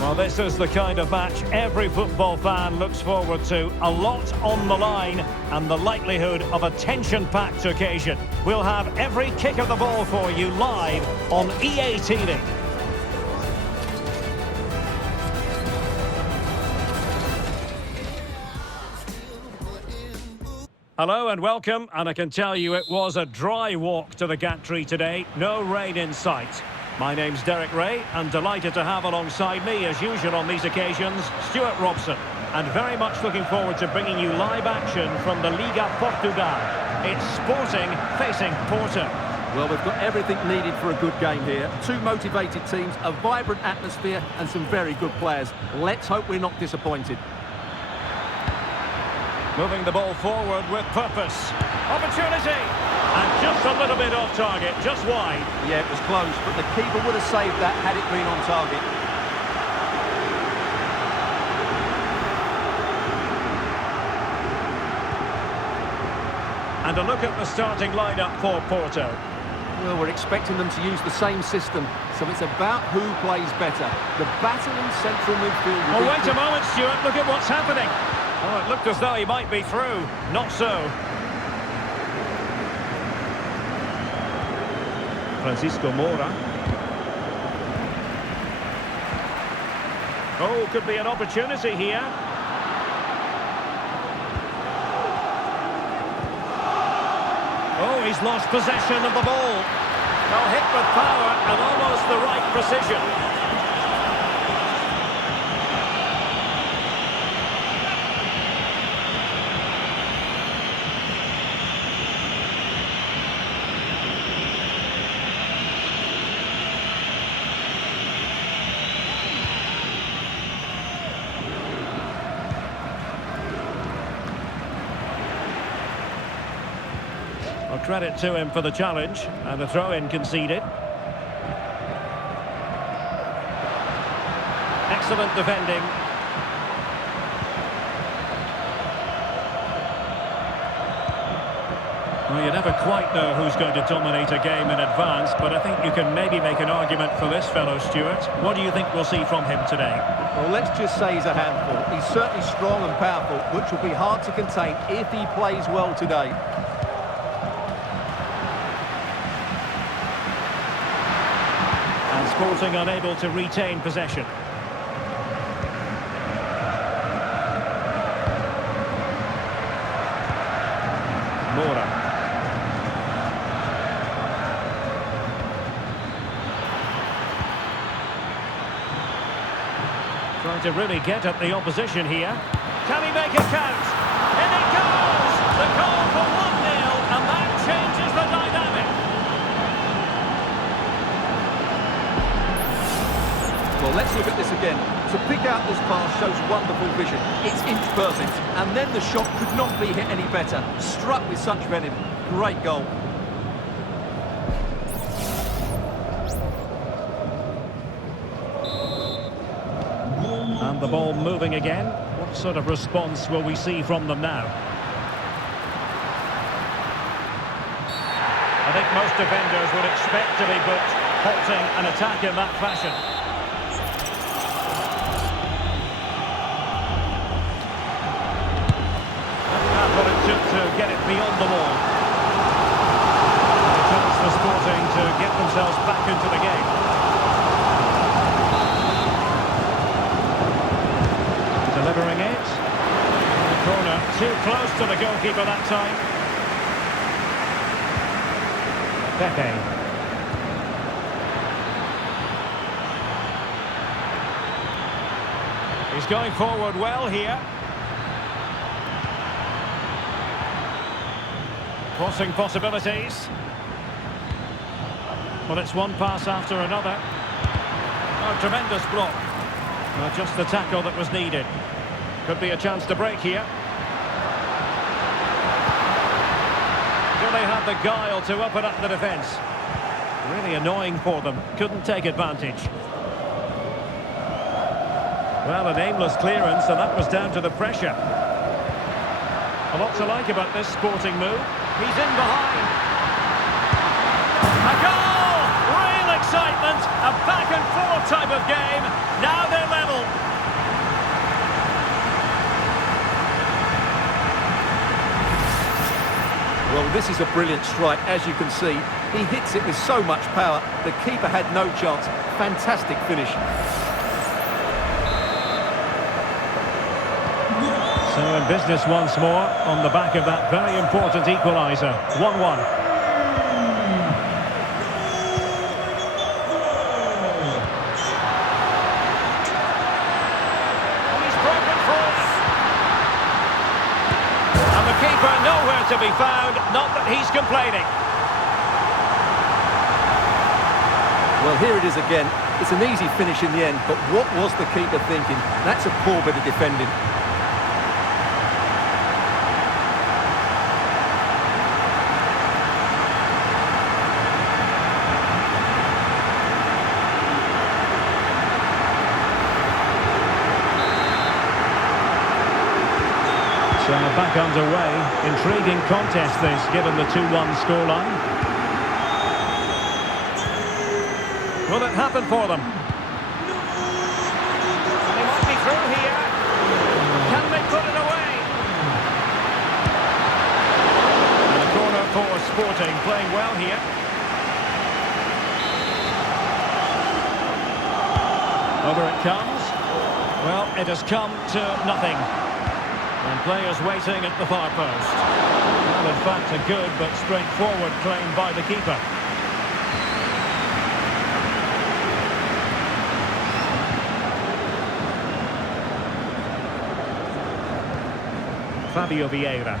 Well, this is the kind of match every football fan looks forward to. A lot on the line and the likelihood of a tension-packed occasion. We'll have every kick of the ball for you live on EA TV. Hello and welcome, and I can tell you it was a dry walk to the gantry today. No rain in sight. My name's Derek Ray, and delighted to have alongside me, as usual on these occasions, Stuart Robson. And very much looking forward to bringing you live action from the Liga Portugal. It's Sporting facing Porto. Well, we've got everything needed for a good game here. Two motivated teams, a vibrant atmosphere, and some very good players. Let's hope we're not disappointed. Moving the ball forward with purpose. Opportunity! And just a little bit off target, just wide. Yeah, it was close, but the keeper would have saved that had it been on target. And a look at the starting lineup for Porto. Well, we're expecting them to use the same system, so it's about who plays better. The battling central midfield... Oh, wait a moment, Stuart, look at what's happening. Oh, it looked as though he might be through. Not so. Francisco Moura. Oh, could be an opportunity here. Oh, he's lost possession of the ball. Well, hit with power and almost the right precision. Well, credit to him for the challenge, and a throw-in conceded. Excellent defending. Well, you never quite know who's going to dominate a game in advance, but I think you can maybe make an argument for this fellow, Stuart. What do you think we'll see from him today? Well, let's just say he's a handful. He's certainly strong and powerful, which will be hard to contain if he plays well today. Sporting unable to retain possession. Moura. Trying to really get at the opposition here. Can he make it count? In it goes! The goal for 1-0, and that changes the dynamic. Well, let's look at this again. To pick out this pass shows wonderful vision. It's inch perfect. And then the shot could not be hit any better. Struck with such venom. Great goal. And the ball moving again. What sort of response will we see from them now? I think most defenders would expect to be booked, halting an attack in that fashion. To get it beyond the wall. A chance for Sporting to get themselves back into the game. Delivering it. The corner too close to the goalkeeper that time. Pepe. He's going forward well here. Crossing possibilities. Well, it's one pass after another. Oh, tremendous block. Well, just the tackle that was needed. Could be a chance to break here. Do they have the guile to open up the defence? Really annoying for them. Couldn't take advantage. Well, an aimless clearance, and that was down to the pressure. A lot to like about this Sporting move. He's in behind. A goal! Real excitement. A back-and-forth type of game. Now they're level. Well, this is a brilliant strike, as you can see. He hits it with so much power, the keeper had no chance. Fantastic finish. So in business once more, on the back of that very important equaliser. 1-1. Keeper nowhere to be found, not that he's complaining. Well, here it is again. It's an easy finish in the end, but what was the keeper thinking? That's a poor bit of defending. So back underway. Intriguing contest this, given the 2-1 scoreline. Will it happen for them? They might be through here. Can they put it away? And a corner for Sporting, playing well here. Over it comes. Well, it has come to nothing. And players waiting at the far post. Well, in fact, a good but straightforward claim by the keeper. Fabio Vieira.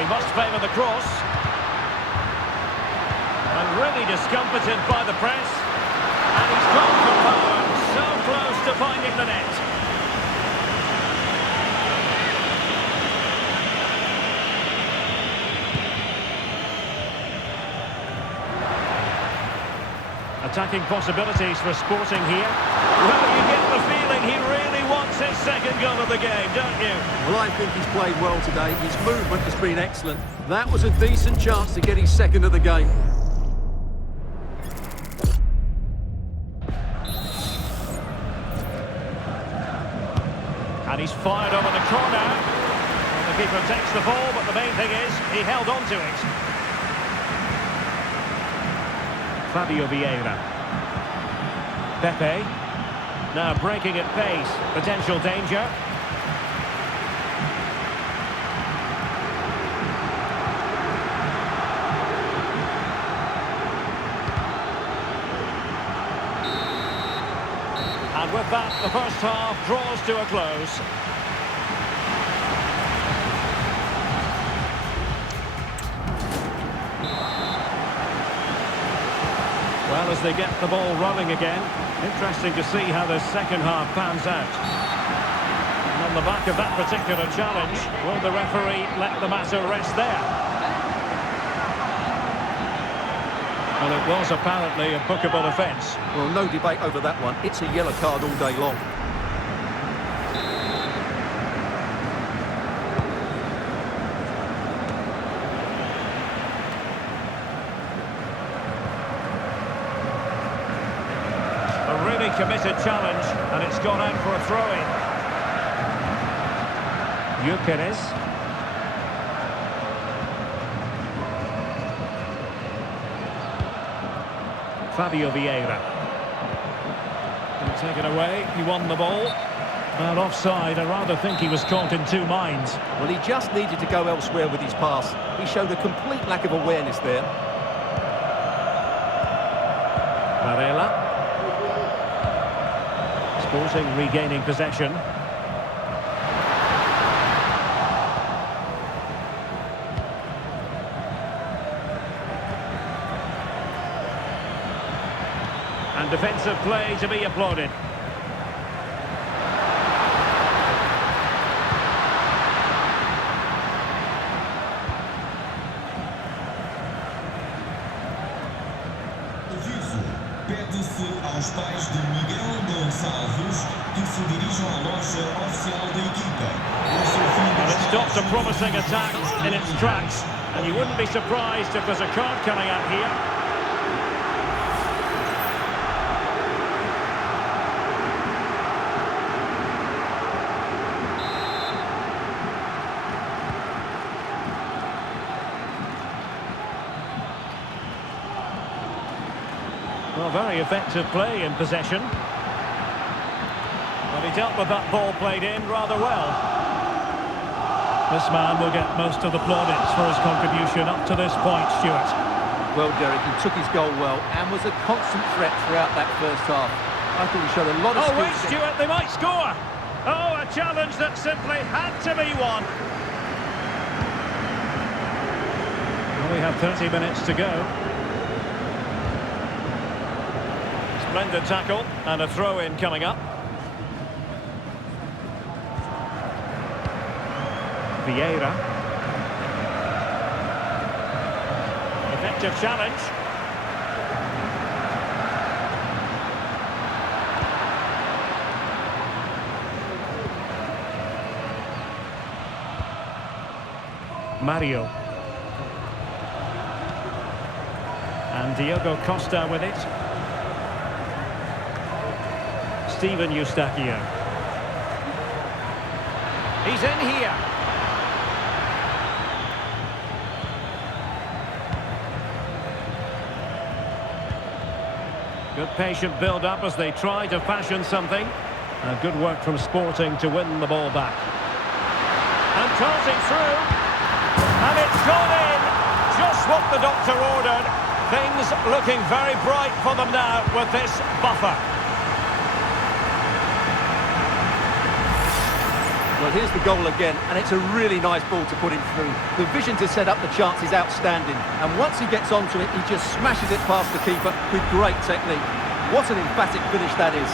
He must favour the cross. And really discomfited by the press. And he's gone for power. So close to finding the net. Attacking possibilities for Sporting here. Well, you get the feeling he really wants his second goal of the game, don't you? Well, I think he's played well today. His movement has been excellent. That was a decent chance to get his second of the game. And he's fired over the corner. And the keeper takes the ball, but the main thing is he held on to it. Fabio Vieira. Pepe. Now breaking at pace. Potential danger. And with that, the first half draws to a close. Well, as they get the ball rolling again, interesting to see how the second half pans out. And on the back of that particular challenge, will the referee let the matter rest there? Well, it was apparently a bookable offence. Well, no debate over that one. It's a yellow card all day long. Committed challenge, and it's gone out for a throw-in. Gyökeres. Fabio Vieira. And taken away, he won the ball. And offside, I rather think he was caught in two minds. Well, he just needed to go elsewhere with his pass. He showed a complete lack of awareness there. Varela. Sporting regaining possession. And defensive play to be applauded. Pede-se aos pais de Miguel Gonçalves que se dirijam à loja oficial da equipa. O seu filho está stopped a promising attack in its tracks, and you wouldn't be surprised if there's a card coming out here. Well, very effective play in possession. Well, he dealt with that ball played in rather well. This man will get most of the plaudits for his contribution up to this point, Stuart. Well, Derek, he took his goal well and was a constant threat throughout that first half. I thought he showed a lot of Oh, skill wait, set. Stuart, they might score. Oh, a challenge that simply had to be won. Well, we have 30 minutes to go. Splendid tackle and a throw-in coming up. Vieira. Effective challenge. Mario. And Diogo Costa with it. Steven Eustachio. He's in here. Good patient build-up as they try to fashion something. Good work from Sporting to win the ball back. And tossing through. And it's gone in. Just what the doctor ordered. Things looking very bright for them now with this buffer. Well, here's the goal again, and it's a really nice ball to put him through. The vision to set up the chance is outstanding, and once he gets onto it, he just smashes it past the keeper with great technique. What an emphatic finish that is.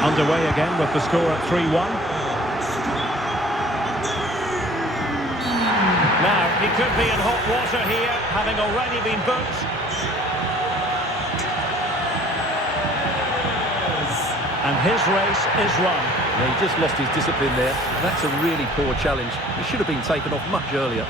Underway again with the score at 3-1. Now, he could be in hot water here, having already been booked. And his race is run. Yeah, he just lost his discipline there. That's a really poor challenge. He should have been taken off much earlier.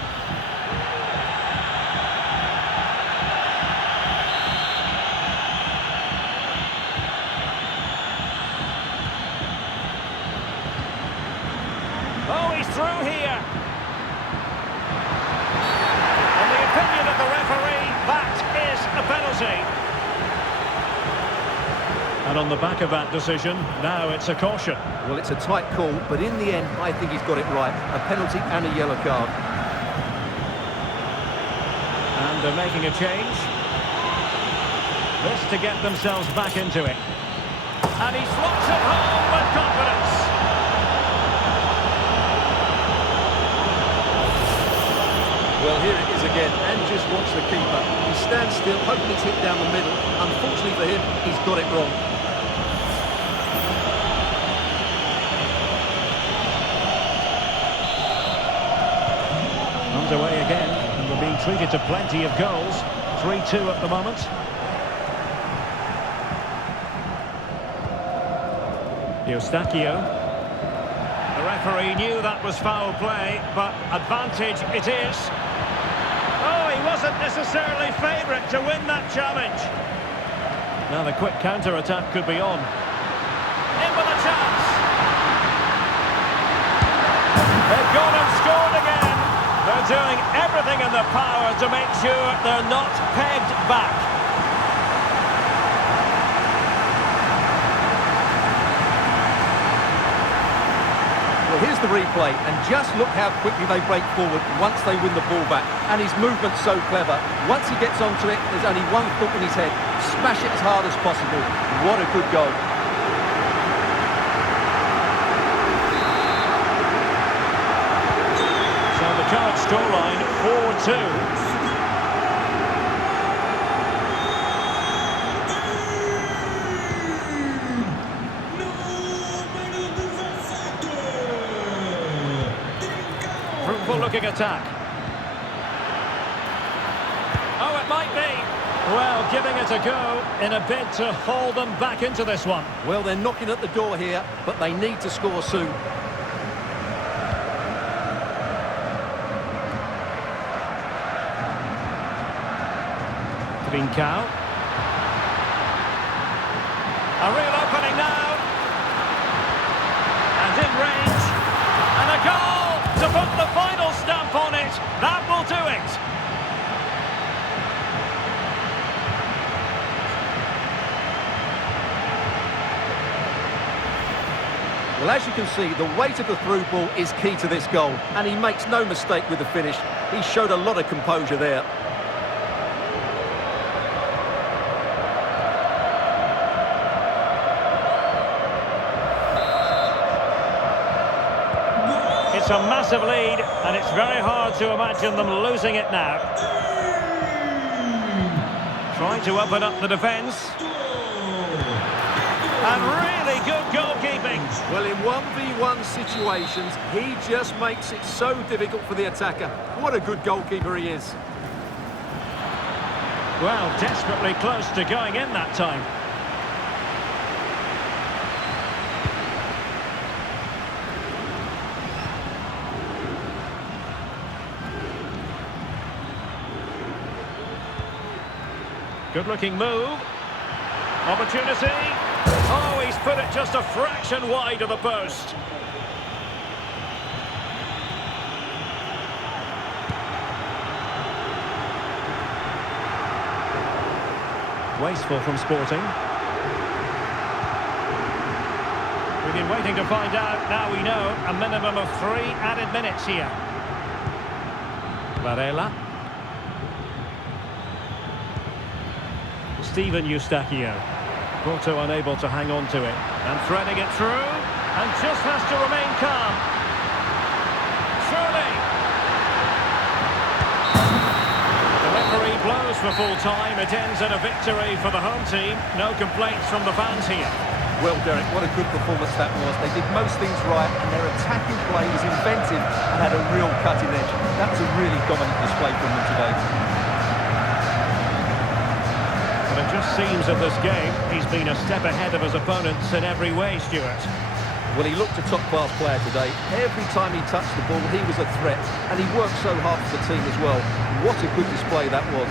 Oh, he's through here. In the opinion of the referee, that is a penalty. And on the back of that decision, now it's a caution. Well, it's a tight call, but in the end, I think he's got it right. A penalty and a yellow card. And they're making a change. This to get themselves back into it. And he slots it home with confidence. Well, here it is again, and just watch the keeper. He stands still, hoping it's hit down the middle. Unfortunately for him, he's got it wrong. Underway again, and we're being treated to plenty of goals. 3-2 at the moment. Eustachio. The referee knew that was foul play, but advantage it is. Oh, he wasn't necessarily favourite to win that challenge. Now the quick counter-attack could be on. In with a chance. They've gone and scored again. They're doing everything in their power to make sure they're not pegged back. Well, here's the replay, and just look how quickly they break forward once they win the ball back. And his movement's so clever. Once he gets onto it, there's only one thought in his head. Smash it as hard as possible. What a good goal. So the current scoreline, 4-2. Fruitful looking attack. Oh, it might be. Well, giving it a go in a bid to haul them back into this one. Well, they're knocking at the door here, but they need to score soon. Trincao. A real opening now. And in range. And a goal to put the final stamp on it. That will do it. Well, as you can see, the weight of the through ball is key to this goal, and he makes no mistake with the finish. He showed a lot of composure there. It's a massive lead, and it's very hard to imagine them losing it now. Trying to open up the defence. And really good goalkeeping. Well, in 1v1 situations, he just makes it so difficult for the attacker. What a good goalkeeper he is. Well, desperately close to going in that time. Good-looking move. Opportunity. Oh, he's put it just a fraction wide of the post. Wasteful from Sporting. We've been waiting to find out. Now we know a minimum of 3 added minutes here. Varela. Steven Eustachio. Porto unable to hang on to it. And threading it through. And just has to remain calm. Surely. The referee blows for full time. It ends in a victory for the home team. No complaints from the fans here. Well, Derek, what a good performance that was. They did most things right, and their attacking play was inventive and had a real cutting edge. That was a really dominant display from them today. But it just seems in this game he's been a step ahead of his opponents in every way, Stuart. Well, he looked a top-class player today. Every time he touched the ball, he was a threat, and he worked so hard for the team as well. What a good display that was.